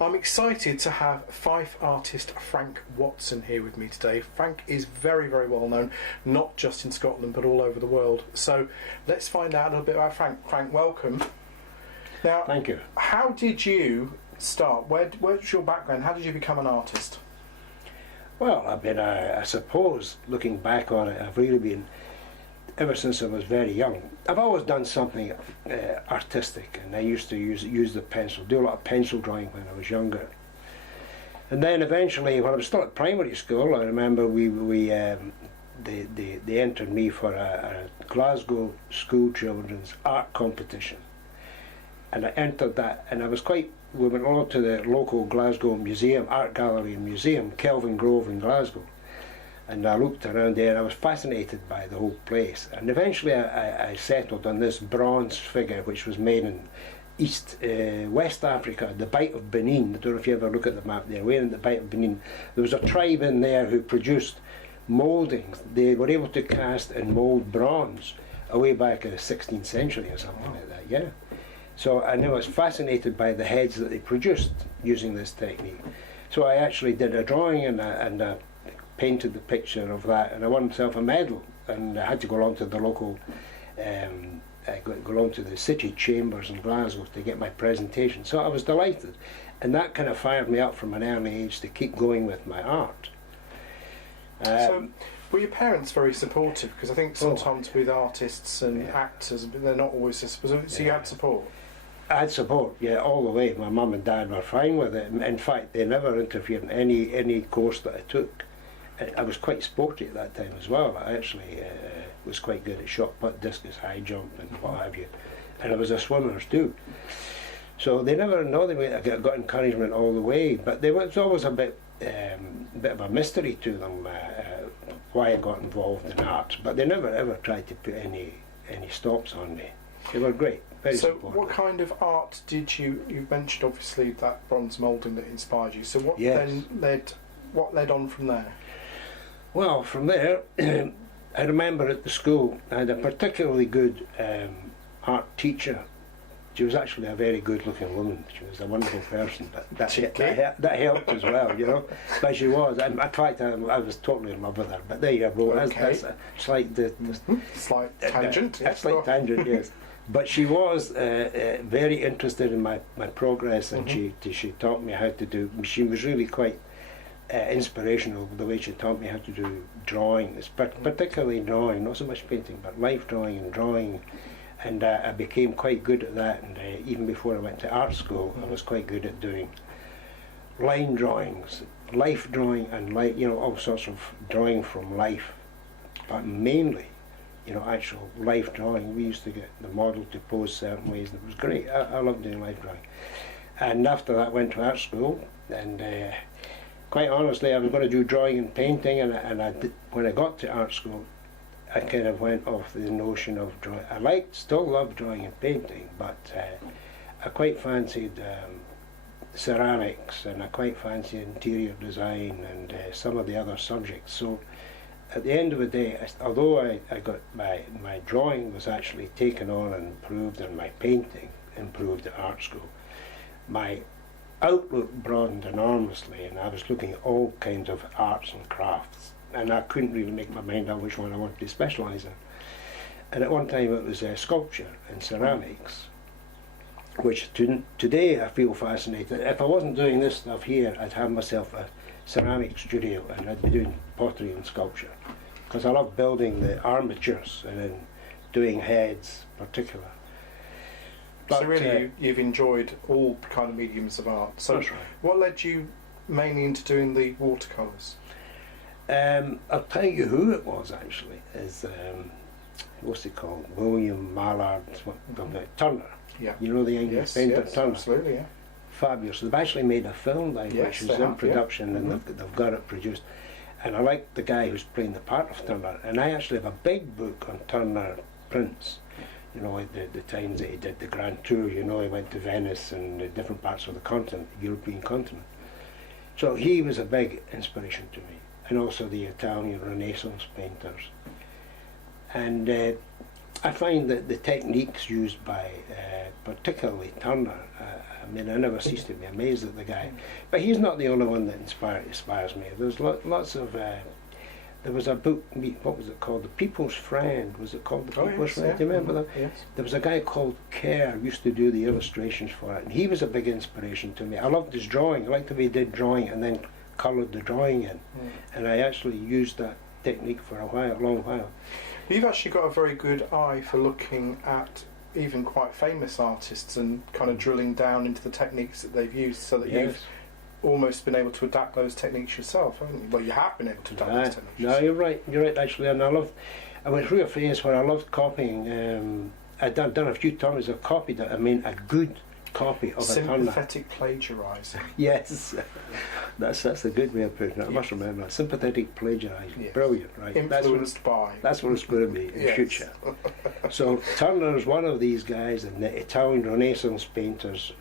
I'm excited to have Fife artist Frank Watson here with me today. Frank is very, very well known, not just in Scotland but all over the world. So let's find out a little bit about Frank. Frank, welcome. Now, thank you. How did you start? Where's your background? How did you become an artist? Well, I suppose, looking back on it, I've really been, ever since I was very young, I've always done something artistic, and I used to use the pencil, do a lot of pencil drawing when I was younger. And then eventually, when I was still at primary school, I remember they entered me for a Glasgow school children's art competition. And I entered that, and we went on to the local Glasgow museum, art gallery and museum, Kelvin Grove in Glasgow. And I looked around there and I was fascinated by the whole place. And eventually I settled on this bronze figure which was made in West Africa, the Bight of Benin. I don't know if you ever look at the map there, we're in the Bight of Benin. There was a tribe in there who produced mouldings. They were able to cast and mould bronze away back in the 16th century or something like that, yeah. So I was fascinated by the heads that they produced using this technique. So I actually did a drawing and I painted the picture of that, and I won myself a medal, and I had to go along to the local, go along to the city chambers in Glasgow to get my presentation. So I was delighted, and that kind of fired me up from an early age to keep going with my art. So were your parents very supportive? Because I think sometimes with artists and actors, they're not always supportive. So you had support? I had support, yeah, all the way. My mum and dad were fine with it. In fact, they never interfered in any course that I took. I was quite sporty at that time as well. I actually was quite good at shot put, discus, high jump and what have you. And I was a swimmer too. So they never I got encouragement all the way, but there was always a bit of a mystery to them why I got involved in art. But they never ever tried to put any stops on me. They were great, very supportive. So what kind of art did you mentioned obviously that bronze moulding that inspired you. So what led on from there? Well, from there, I remember at the school I had a particularly good art teacher. She was actually a very good-looking woman. She was a wonderful person. That helped as well, you know. But she was. In fact, I was totally in love with her. But there you go. Okay. That's a slight tangent. A slight tangent, yes. But she was very interested in my progress, and she taught me how to do. She was really quite inspirational the way she taught me how to do drawings, particularly drawing, not so much painting, but life drawing and drawing. And I became quite good at that, and even before I went to art school, I was quite good at doing line drawings, life drawing, and all sorts of drawing from life, but mainly, actual life drawing. We used to get the model to pose certain ways, and it was great. I loved doing life drawing. And after that, I went to art school, and quite honestly, I was going to do drawing and painting, and when I got to art school, I kind of went off the notion of drawing. Still love drawing and painting, but I quite fancied ceramics, and I quite fancied interior design and some of the other subjects. So at the end of the day, although I got my drawing was actually taken on and improved, and my painting improved at art school, my outlook broadened enormously, and I was looking at all kinds of arts and crafts, and I couldn't really make my mind up which one I wanted to specialise in. And at one time it was sculpture and ceramics, which today I feel fascinated. If I wasn't doing this stuff here, I'd have myself a ceramic studio, and I'd be doing pottery and sculpture, because I love building the armatures and then doing heads particular. But, so really you've enjoyed all kind of mediums of art. So that's right. What led you mainly into doing the watercolours? I'll tell you who it was actually, is what's he called? William Mallard Turner. Yeah. You know the English painter Turner? Absolutely, yeah. Fabulous. They've actually made a film which is in production, and they've got it produced. And I like the guy who's playing the part of Turner, and I actually have a big book on Turner prints. The times that he did the Grand Tour, he went to Venice and different parts of the continent, the European continent. So he was a big inspiration to me, and also the Italian Renaissance painters. And I find that the techniques used by particularly Turner, I mean, I never cease to be amazed at the guy. But he's not the only one that inspires me. There's lots of... there was a book, what was it called? The People's Friend. Was it called The People's Friend? Yeah. Do you remember that? Yes. There was a guy called Kerr used to do the illustrations for it, and he was a big inspiration to me. I loved his drawing. I liked the way he did drawing and then coloured the drawing in. And I actually used that technique for a long while. You've actually got a very good eye for looking at even quite famous artists and kind of drilling down into the techniques that they've used, so that you've almost been able to adapt those techniques yourself, haven't you? Well, you have been able to adapt those techniques. No, you're right actually, and I went through a phase where I loved copying. I'd done a few times. I've copied it. I mean, a good copy of a Turner. Sympathetic plagiarising. Yes, that's a good way of putting it. I must remember that. Sympathetic plagiarising. Yes. Brilliant, right? Influenced by. That's what it's going to be in future. So Turner is one of these guys, and the Italian Renaissance painters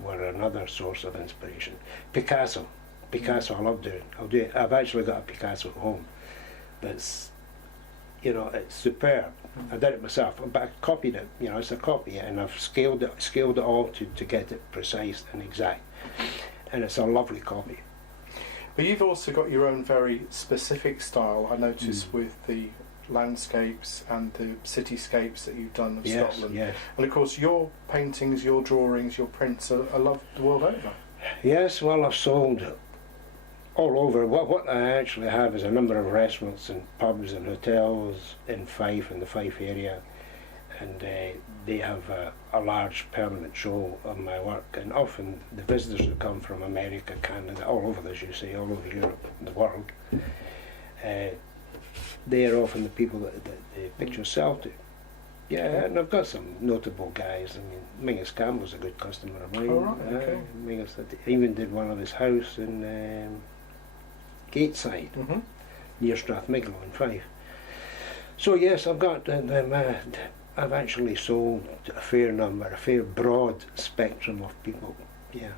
were another source of inspiration. Picasso, I love doing. I've actually got a Picasso at home. That's, it's superb. I did it myself, but I copied it. It's a copy, and I've scaled it all to get it precise and exact. And it's a lovely copy. But you've also got your own very specific style, I notice, with the landscapes and the cityscapes that you've done of Scotland. Yes. And of course your paintings, your drawings, your prints are loved the world over. Yes, well, I've sold all over. What I actually have is a number of restaurants and pubs and hotels in Fife, in the Fife area, and they have a large permanent show of my work, and often the visitors that come from America, Canada, all over, as you say, all over Europe and the world, they are often the people that the pictures sell to. Yeah, and I've got some notable guys. I mean, Mingus Campbell's a good customer of mine. Oh, right, okay. Mingus, I even did one of his house in Gateside, near Strathmiglo in Fife. So yes, I've got I've actually sold a fair broad spectrum of people. Yeah.